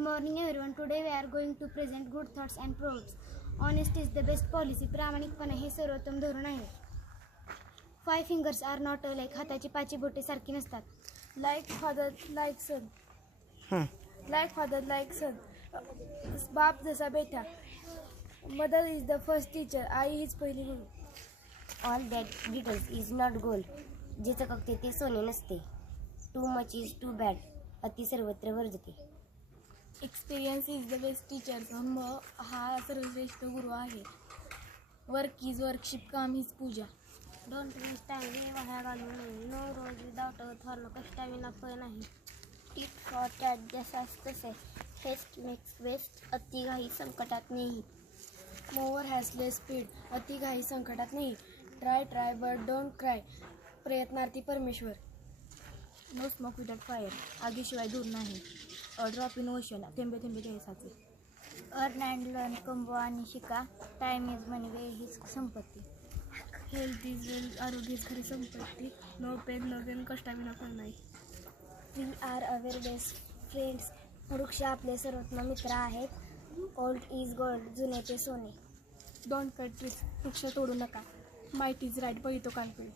morning everyone. Today we are going to present good thoughts and proverbs. Honesty is the best policy. प्रामाणिकपणा हे सर्वोत्तम धोरण आहे. 5 fingers are not alike. हाताची 5 बोटे सारखी नसतात. Like father, like son. Like father, like son. बाप जसा बेटा. Mother is the first teacher. आई हीच पहिली गुरु. All that glitters is not gold. जे चककते ते सोने नसते. Too much is too bad. अति सर्वत्र वर्जते. Experience is the best teacher. अनुभव हा सर्वश्रेष्ठ गुरु आहे. Work is worship. काम हीच पूजा. Don't waste time. वेळ वाया घालवू नये. No rose without a thorn. कष्टाविना फळ नाही. tit for tat जसास तसे. Haste makes waste. अति घाई संकटात नेही. Mover has less speed. अति घाई संकटात नाही. Try but don't cry. प्रयत्नार्थी परमेश्वर. No smoke without fire. आगीशिवाय धूर नाही. A drop in ocean. थेंबे थेंबे जैसाचे. Earn and learn. कमवा आणि शिका. Time is money. वेळ हीच संपत्ती. Health is wealth. आरोग्य हीच खरी संपत्ती. No pain no gain. कष्टाविना फळ नाही. We are our best friends. वृक्ष आपले सर्वोत्तम मित्र आहेत. Old is gold. जुने ते सोने. Don't cut trees. वृक्ष तोडू नका. Might is right. बळी तो कानपिळी.